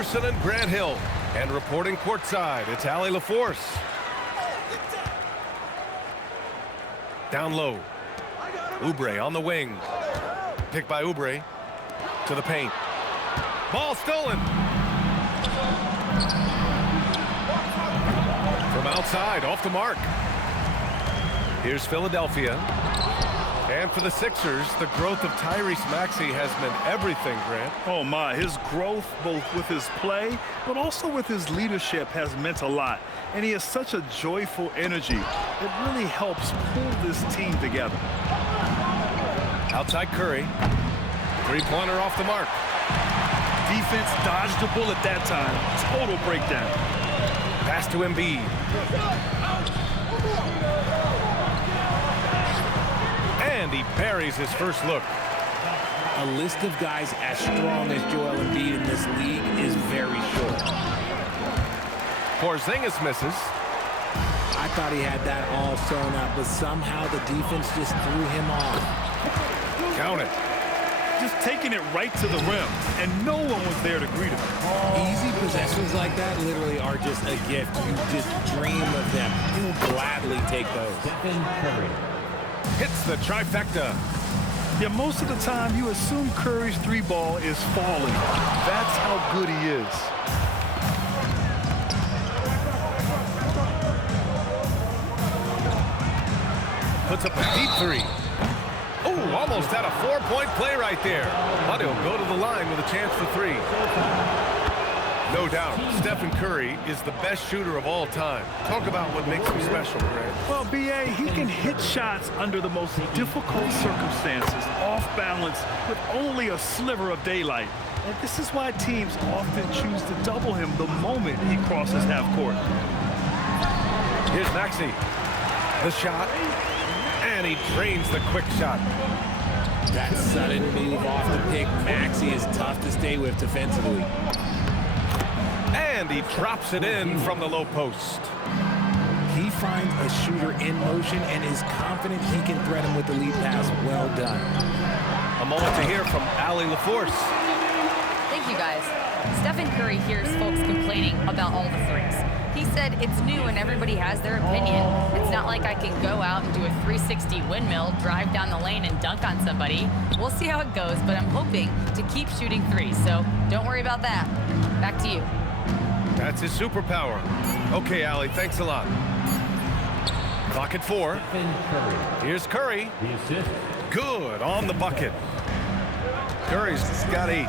Jefferson and Grant Hill. And reporting courtside, it's Allie LaForce. Down low. Oubre on the wing. Picked by Oubre. To the paint. Ball stolen. From outside, off the mark. Here's Philadelphia. And for the Sixers, the growth of Tyrese Maxey has meant everything, Grant. Oh my, his growth both with his play, but also with his leadership has meant a lot. And he has such a joyful energy. It really helps pull this team together. Outside Curry. Three-pointer off the mark. Defense dodged the bullet that time. Total breakdown. Pass to Embiid. And he buries his first look. A list of guys as strong as Joel Embiid in this league is very short. Porzingis misses. I thought he had that all sewn up, but somehow the defense just threw him off. Count it. Just taking it right to the rim, and no one was there to greet him. Easy possessions like that literally are just a gift. You just dream of them. You'll gladly take those. Hits the trifecta. Yeah, most of the time you assume Curry's three ball is falling. That's how good he is. Puts up a deep three. Oh, almost had a four-point play right there. But he'll go to the line with a chance for three. No doubt, Stephen Curry is the best shooter of all time. Talk about what makes him special, Grant. Well, B.A., he can hit shots under the most difficult circumstances, off balance, with only a sliver of daylight. And this is why teams often choose to double him the moment he crosses half court. Here's Maxey. The shot. And he drains the quick shot. That sudden move off the pick, Maxey, is tough to stay with defensively. And he drops it in from the low post. He finds a shooter in motion and is confident he can threat him with the lead pass. Well done. A moment to hear from Allie LaForce. Thank you, guys. Stephen Curry hears folks complaining about all the threes. He said it's new and everybody has their opinion. It's not like I can go out and do a 360 windmill, drive down the lane, and dunk on somebody. We'll see how it goes, but I'm hoping to keep shooting threes, so don't worry about that. Back to you. That's his superpower. Okay, Allie, thanks a lot. Clock at 4. Here's Curry. Good on the bucket. Curry's got 8.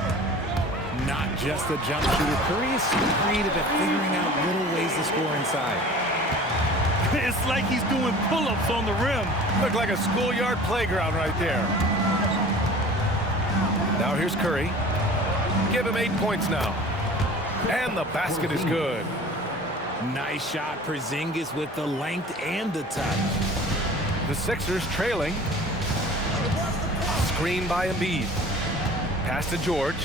Not just a jump shooter. Curry is so creative at figuring out little ways to score inside. It's like he's doing pull-ups on the rim. Looked like a schoolyard playground right there. Now here's Curry. Give him 8 points now. And the basket is good. Nice shot, Porzingis with the length and the touch. The Sixers trailing. Screen by Embiid. Pass to George.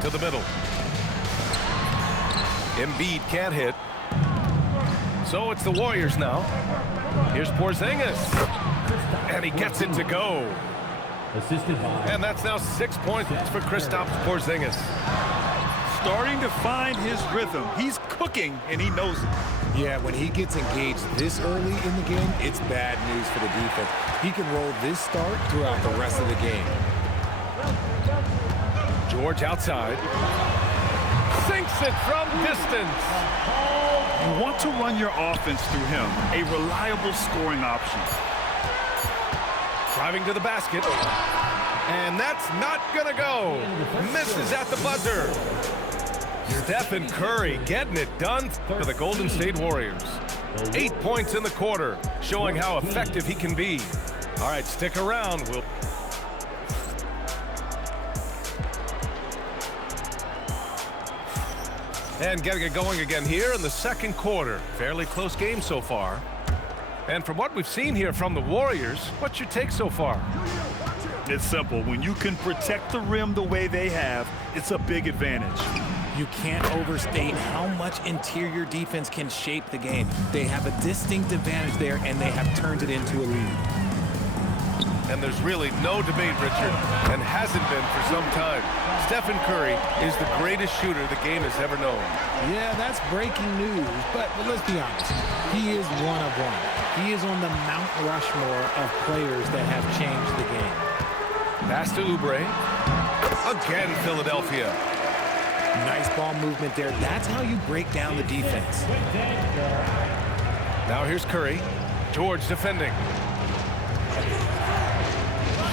To the middle. Embiid can't hit. So it's the Warriors now. Here's Porzingis. And he gets it to go. And that's now 6 points for Kristaps Porzingis. Starting to find his rhythm. He's cooking, and he knows it. Yeah, when he gets engaged this early in the game, it's bad news for the defense. He can roll this start throughout the rest of the game. George outside. Sinks it from distance. You want to run your offense through him, a reliable scoring option. Driving to the basket. And that's not going to go. Misses at the buzzer. Stephen Curry getting it done for the Golden State Warriors. 8 points in the quarter, showing how effective he can be. All right, stick around. And getting it going again here in the second quarter. Fairly close game so far. And from what we've seen here from the Warriors, what's your take so far? It's simple. When you can protect the rim the way they have, it's a big advantage. You can't overstate how much interior defense can shape the game. They have a distinct advantage there, and they have turned it into a lead. And there's really no debate, Richard, and hasn't been for some time. Stephen Curry is the greatest shooter the game has ever known. Yeah, that's breaking news, but let's be honest. He is one of one. He is on the Mount Rushmore of players that have changed the game. Pass to Oubre. Again, Philadelphia. Nice ball movement there. That's how you break down the defense. Now here's Curry. George defending.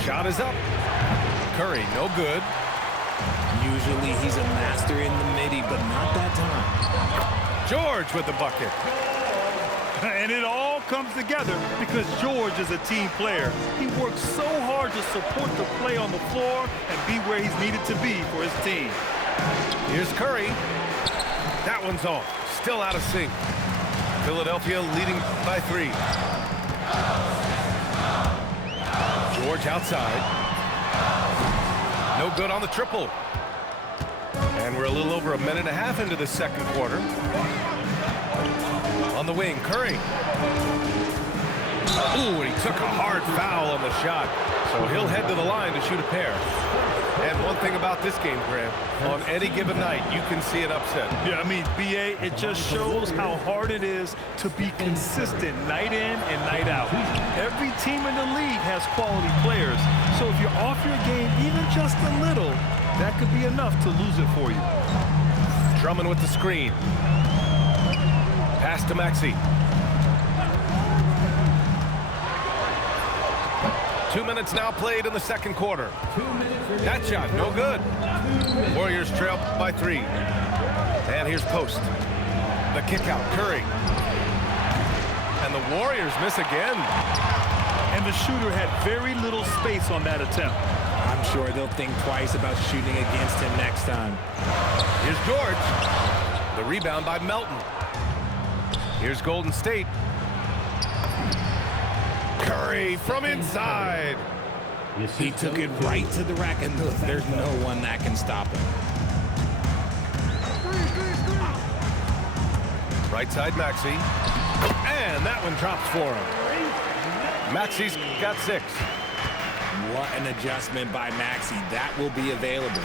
Shot is up. Curry, no good. Usually he's a master in the midi, but not that time. George with the bucket. And it all comes together because George is a team player. He works so hard to support the play on the floor and be where he's needed to be for his team. Here's Curry. That one's off. Still out of sync. Philadelphia leading by 3. George outside. No good on the triple. And we're a little over a minute and a half into the second quarter. On the wing, Curry. Ooh, and he took a hard foul on the shot. So he'll head to the line to shoot a pair. And one thing about this game, Graham, on any given night, you can see an upset. Yeah, I mean, BA, it just shows how hard it is to be consistent night in and night out. Every team in the league has quality players. So if you're off your game even just a little, that could be enough to lose it for you. Drummond with the screen. Pass to Maxey. 2 minutes now played in the second quarter. That shot, no good. Warriors trail by 3. And here's Post. The kick out, Curry. And the Warriors miss again. And the shooter had very little space on that attempt. I'm sure they'll think twice about shooting against him next time. Here's George. The rebound by Melton. Here's Golden State. Curry from inside. He took it right to the rack, and there's no one that can stop him. Right side, Maxey. And that one drops for him. Maxey's got 6. What an adjustment by Maxey. That will be available.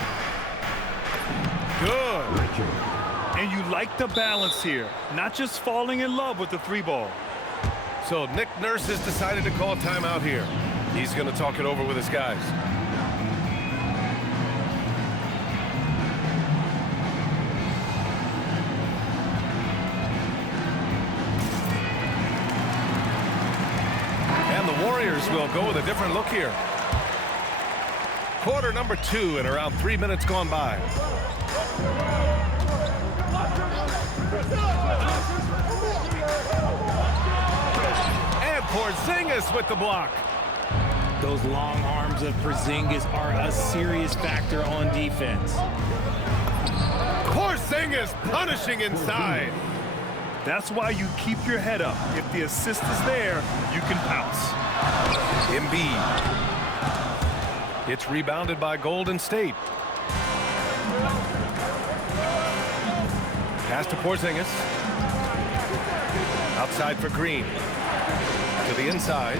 Good. And you like the balance here, not just falling in love with the 3-ball. So Nick Nurse has decided to call timeout here. He's going to talk it over with his guys. And the Warriors will go with a different look here. Quarter number 2 and around 3 minutes gone by. Porzingis with the block. Those long arms of Porzingis are a serious factor on defense. Porzingis punishing inside. That's why you keep your head up. If the assist is there, you can pounce. Embiid. It's rebounded by Golden State. Pass to Porzingis. Outside for Green. To the inside.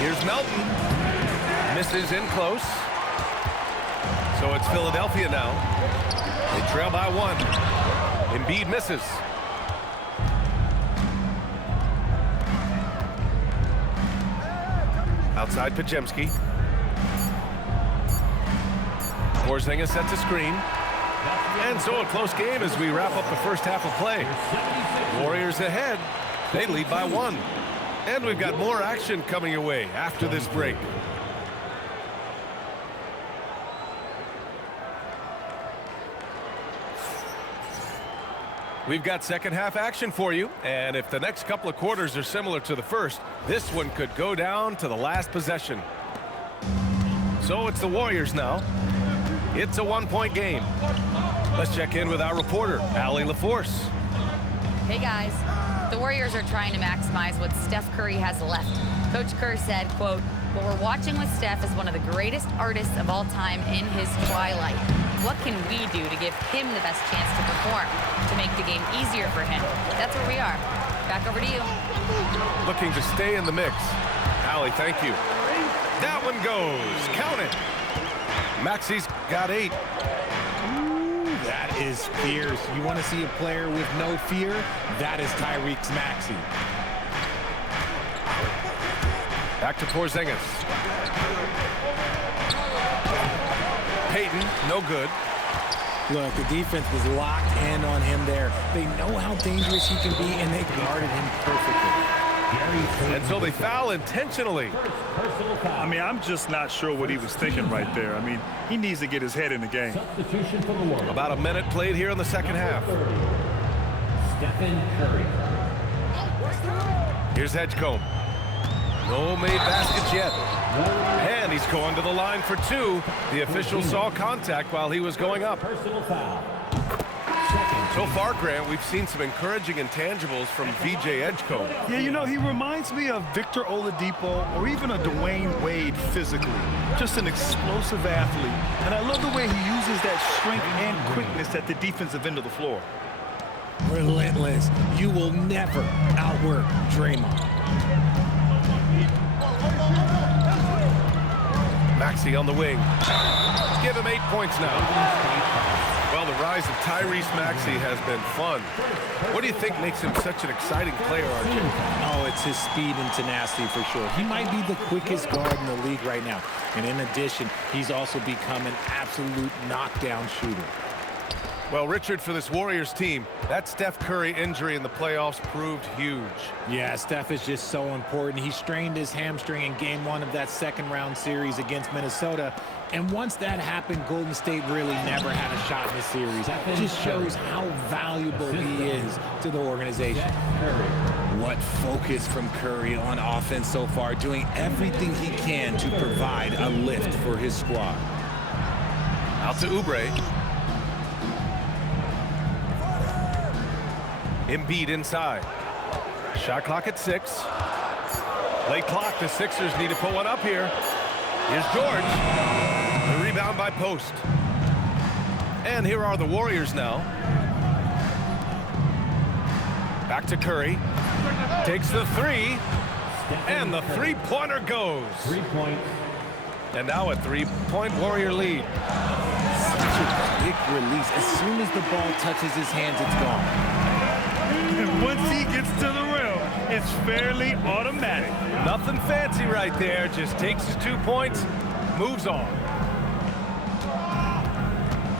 Here's Melton. Misses in close. So it's Philadelphia now. They trail by 1. Embiid misses. Outside Pajemski. Porzingis sets a screen. And so a close game as we wrap up the first half of play. Warriors ahead. They lead by 1. And we've got more action coming your way after this break. We've got second half action for you, and if the next couple of quarters are similar to the first, this one could go down to the last possession. So it's the Warriors now. It's a 1-point game. Let's check in with our reporter, Allie LaForce. Hey guys, the Warriors are trying to maximize what Steph Curry has left. Coach Kerr said, quote, "What we're watching with Steph is one of the greatest artists of all time in his twilight. What can we do to give him the best chance to perform, to make the game easier for him?" That's where we are. Back over to you. Looking to stay in the mix. Allie, thank you. That one goes. Count it. Maxi's got 8. That is fierce. You want to see a player with no fear? That is Tyrese Maxey. Back to Porzingis. Peyton, no good. Look, the defense was locked in on him there. They know how dangerous he can be, and they guarded him perfectly. And so they foul intentionally. I mean, I'm just not sure what he was thinking right there. I mean, he needs to get his head in the game. About a minute played here in the second half. Stephen Curry. Here's Edgecombe. No made baskets yet. And he's going to the line for 2. The official saw contact while he was going up. Personal foul. So far, Grant, we've seen some encouraging intangibles from VJ Edgecombe. Yeah, you know, he reminds me of Victor Oladipo or even a Dwayne Wade physically. Just an explosive athlete. And I love the way he uses that strength and quickness at the defensive end of the floor. Relentless. You will never outwork Draymond. Maxey on the wing. Give him 8 points now. Well, the rise of Tyrese Maxey has been fun. What do you think makes him such an exciting player, RJ? Oh, it's his speed and tenacity for sure. He might be the quickest guard in the league right now. And in addition, he's also become an absolute knockdown shooter. Well, Richard, for this Warriors team, that Steph Curry injury in the playoffs proved huge. Yeah, Steph is just so important. He strained his hamstring in game 1 of that second-round series against Minnesota. And once that happened, Golden State really never had a shot in the series. It just shows how valuable he is to the organization. What focus from Curry on offense so far, doing everything he can to provide a lift for his squad. Out to Oubre. Embiid inside. Shot clock at 6. Late clock. The Sixers need to put one up here. Here's George. The rebound by Post. And here are the Warriors now. Back to Curry. Takes the 3. And the three-pointer goes. 3 points. And now a 3-point Warrior lead. Such a quick release. As soon as the ball touches his hands, it's gone. And once he gets to the rim, it's fairly automatic. Nothing fancy right there. Just takes his 2 points, moves on.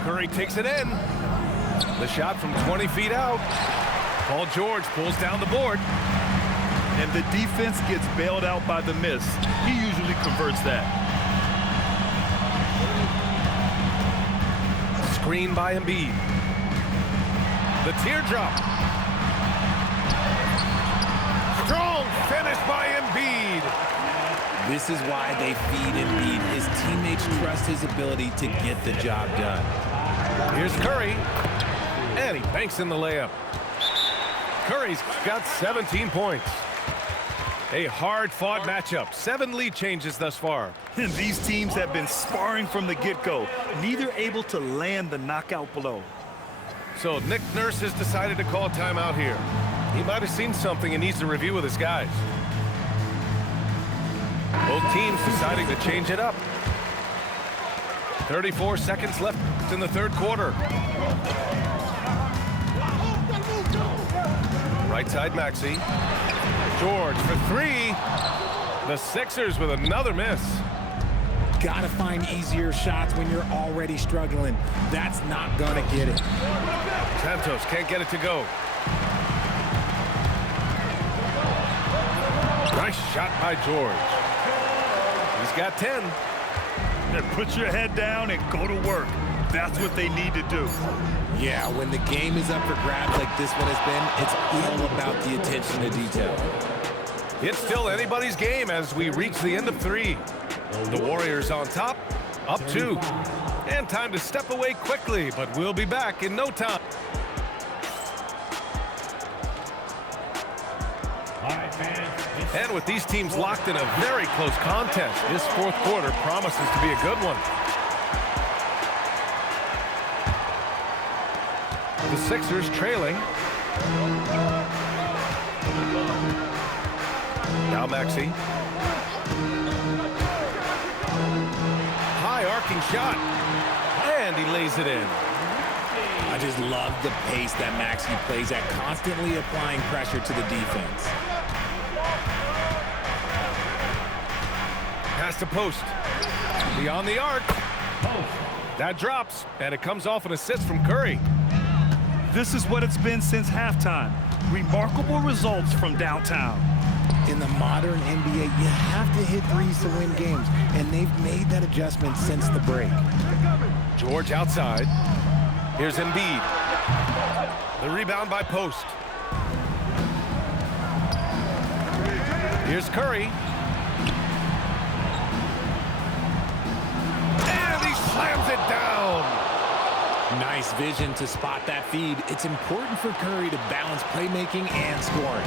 Curry takes it in. The shot from 20 feet out. Paul George pulls down the board. And the defense gets bailed out by the miss. He usually converts that. Screen by Embiid. The teardrop. Strong finish by Embiid. This is why they feed Embiid. His teammates trust his ability to get the job done. Here's Curry. And he banks in the layup. Curry's got 17 points. A hard-fought matchup. 7 lead changes thus far. And these teams have been sparring from the get-go, neither able to land the knockout blow. So Nick Nurse has decided to call timeout here. He might have seen something and needs to review with his guys. Both teams deciding to change it up. 34 seconds left in the third quarter. Right side Maxey. George for 3. The Sixers with another miss. Gotta find easier shots when you're already struggling. That's not gonna get it. Santos can't get it to go. Nice shot by George. He's got 10. Then put your head down and go to work. That's what they need to do. Yeah, when the game is up for grabs like this one has been, it's all about the attention to detail. It's still anybody's game as we reach the end of 3. The Warriors on top, up 2. And time to step away quickly, but we'll be back in no time. And with these teams locked in a very close contest, this fourth quarter promises to be a good one. The Sixers trailing. Now Maxey. blocking shot. And he lays it in. I just love the pace that Maxey plays at, constantly applying pressure to the defense. Pass to post. Beyond the arc. That drops, and it comes off an assist from Curry. This is what it's been since halftime. Remarkable results from downtown. In the modern NBA, you have to hit threes to win games, and they've made that adjustment since the break. George outside. Here's Embiid. The rebound by Post. Here's Curry. And he slams it down. Nice vision to spot that feed. It's important for Curry to balance playmaking and scoring.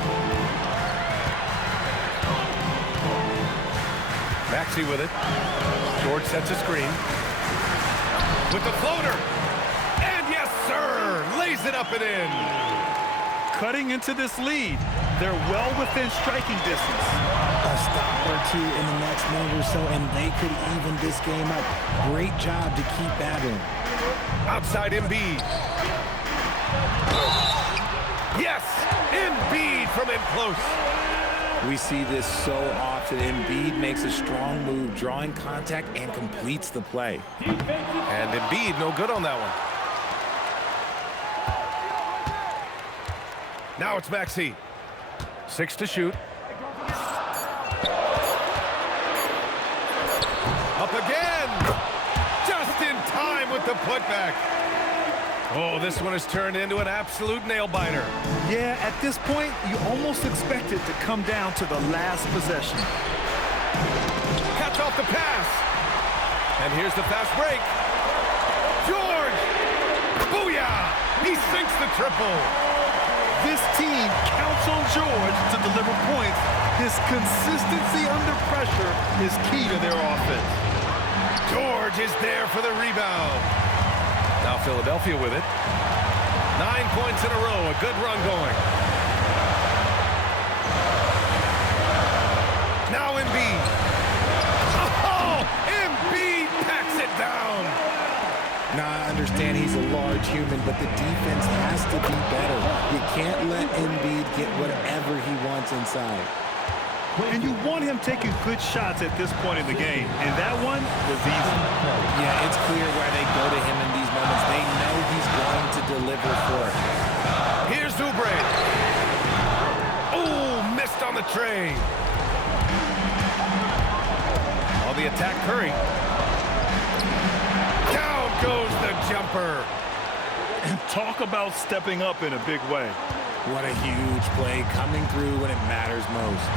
Maxey with it. George sets a screen. With the floater. And yes, sir! Lays it up and in. Cutting into this lead. They're well within striking distance. A stop or two in the next minute or so, and they could even this game up. Great job to keep battling. Outside Embiid. Yes! Embiid from in close. We see this so often. Embiid makes a strong move, drawing contact, and completes the play. And Embiid no good on that one. Now it's Maxey. 6 to shoot. Up again! Just in time with the putback. Oh, this one has turned into an absolute nail-biter. Yeah, at this point, you almost expect it to come down to the last possession. Catch off the pass. And here's the fast break. George! Booyah! He sinks the triple. This team counts on George to deliver points. His consistency under pressure is key to their offense. George is there for the rebound. Now Philadelphia with it. 9 points in a row, a good run going. Now Embiid. Oh, Embiid packs it down. Now, I understand he's a large human, but the defense has to be better. You can't let Embiid get whatever he wants inside. And you want him taking good shots at this point in the game. And that one was easy. Yeah, it's clear why they go to him in these moments. They know he's going to deliver for it. Here's Oubre. Oh, missed on the tray. On the attack, Curry. Down goes the jumper. Talk about stepping up in a big way. What a huge play, coming through when it matters most.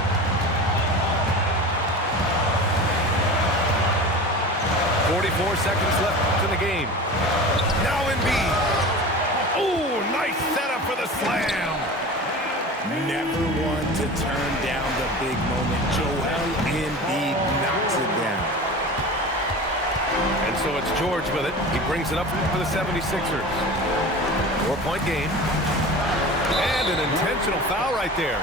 44 seconds left in the game. Now Embiid. Oh, nice setup for the slam. Never one to turn down the big moment. Joel Embiid knocks it down. And so it's George with it. He brings it up for the 76ers. 4-point game. And an intentional foul right there.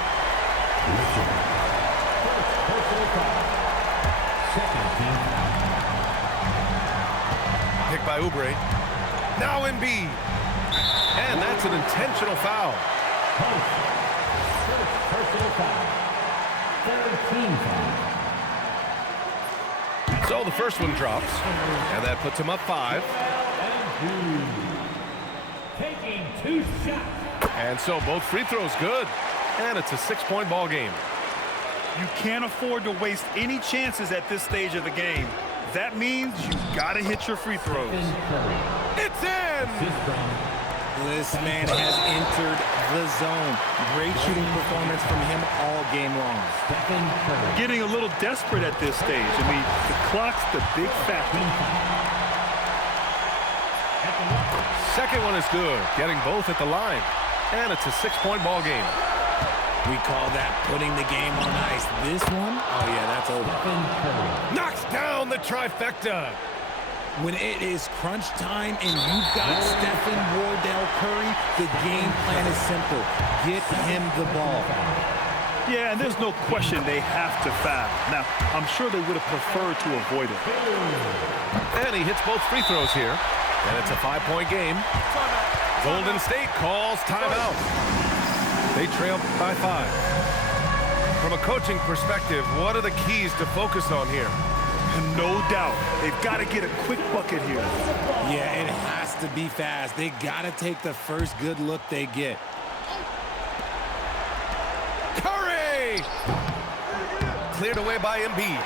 Picked by Oubre. Now Embiid. And that's an intentional foul. So the first one drops, and that puts him up 5. Taking 2 shots. And so both free throws good, and it's a 6-point ball game. You can't afford to waste any chances at this stage of the game. That means you've got to hit your free throws. It's in! This man has entered the zone. Great shooting performance from him all game long. Getting a little desperate at this stage. I mean, the clock's the big factor. Second one is good, getting both at the line. And it's a 6-point ball game. We call that putting the game on ice. This one, oh yeah, that's over. Knocks down the trifecta. When it is crunch time and you've got Stephen Wardell Curry, the game plan is simple. Get him the ball. Yeah, and there's no question they have to foul. Now, I'm sure they would have preferred to avoid it. And he hits both free throws here. And it's a 5-point game. Golden State calls timeout. They trail by 5. From a coaching perspective, what are the keys to focus on here? No doubt. They've got to get a quick bucket here. Yeah, it has to be fast. They got to take the first good look they get. Curry! Cleared away by Embiid.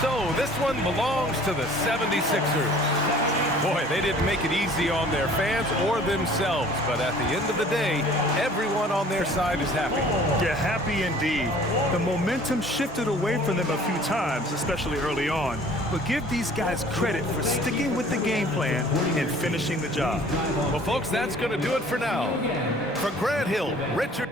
So this one belongs to the 76ers. Boy, they didn't make it easy on their fans or themselves, but at the end of the day, everyone on their side is happy. Yeah, happy indeed. The momentum shifted away from them a few times, especially early on. But give these guys credit for sticking with the game plan and finishing the job. Well, folks, that's going to do it for now. For Grant Hill, Richard